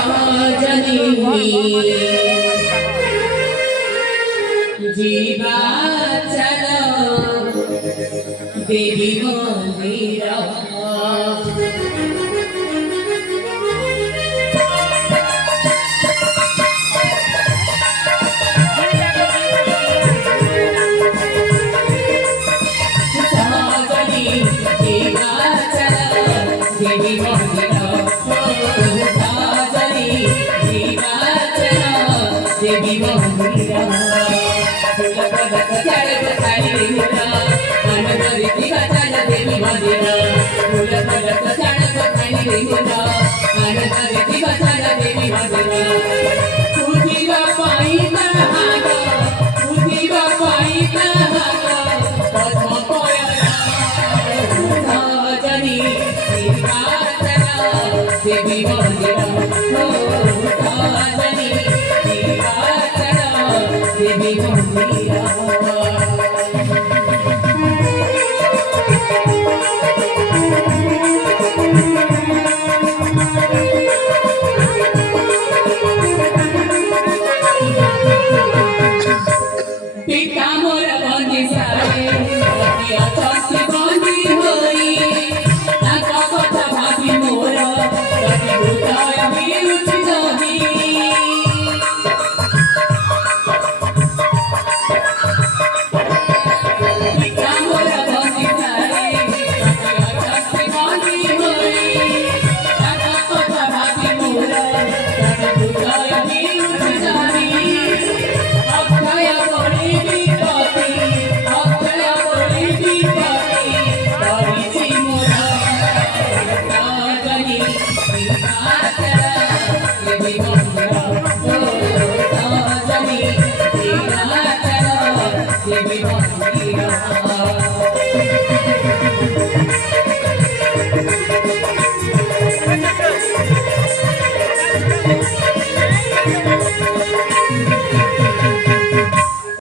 সজনী জীবাচল দেবী মন্দির দেবী মন্দির देवी मंदिरा फूल पदक चढ़ खाई रा अनगरी दिवचन देवी मंदिरा फूल पदक चढ़ खाई रा अनगरी दिवचन देवी मंदिरा पूजिवा पाई कहागा पूजिवा पाई कहागा पद्म कोयला सजनी दिवाचना देवी मंदिरा सजनी देवी मंदिरा